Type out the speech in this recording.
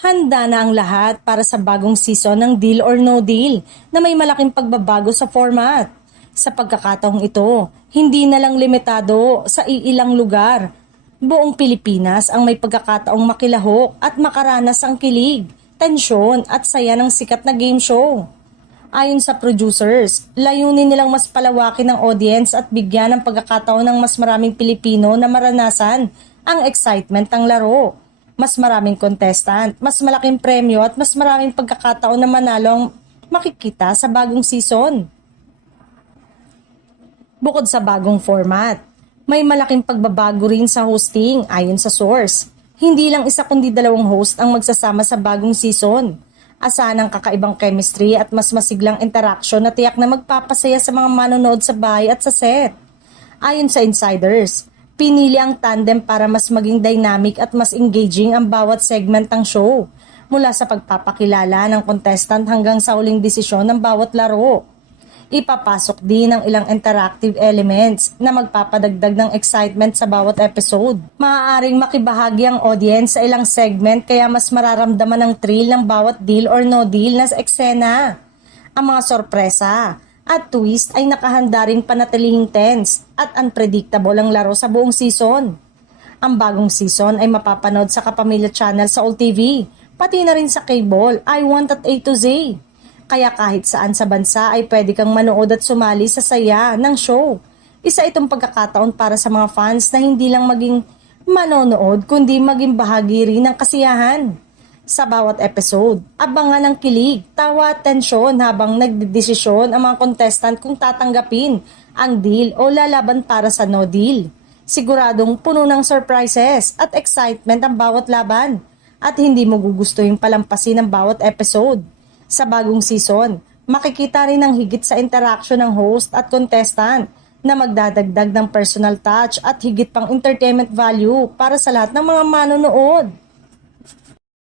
Handa na ang lahat para sa bagong season ng Deal or No Deal na may malaking pagbabago sa format. Sa pagkakataong ito, hindi na lang limitado sa iilang lugar. Buong Pilipinas ang may pagkakataong makilahok at makaranas ang kilig, tensyon at saya ng sikat na game show. Ayon sa producers, layunin nilang mas palawakin ang audience at bigyan ng pagkakataon ng mas maraming Pilipino na maranasan ang excitement ng laro. Mas maraming contestant, mas malaking premyo at mas maraming pagkakataon na manalo ang makikita sa bagong season. Bukod sa bagong format, may malaking pagbabago rin sa hosting ayon sa source. Hindi lang isa kundi dalawang host ang magsasama sa bagong season. Asahan ang kakaibang chemistry at mas masiglang interaction na tiyak na magpapasaya sa mga manonood sa bahay at sa set. Ayon sa insiders, pinili ang tandem para mas maging dynamic at mas engaging ang bawat segment ng show, mula sa pagpapakilala ng contestant hanggang sa uling desisyon ng bawat laro. Ipapasok din ang ilang interactive elements na magpapadagdag ng excitement sa bawat episode. Maaaring makibahagi ang audience sa ilang segment kaya mas mararamdaman ang thrill ng bawat deal or no deal na eksena. Ang mga sorpresa at twist ay nakahanda ring panatilihing tense at unpredictable ang laro sa buong season. Ang bagong season ay mapapanood sa Kapamilya Channel sa All TV, pati na rin sa cable, I Want at A to Z. Kaya kahit saan sa bansa ay pwede kang manood at sumali sa saya ng show. Isa itong pagkakataon para sa mga fans na hindi lang maging manonood kundi maging bahagi rin ng kasiyahan. Sa bawat episode, abangan ang kilig, tawa at tensyon habang nagdedesisyon ang mga contestant kung tatanggapin ang deal o lalaban para sa no deal. Siguradong puno ng surprises at excitement ang bawat laban at hindi mo gugustuhin palampasin ang bawat episode. Sa bagong season, makikita rin ang higit sa interaction ng host at contestant na magdadagdag ng personal touch at higit pang entertainment value para sa lahat ng mga manonood.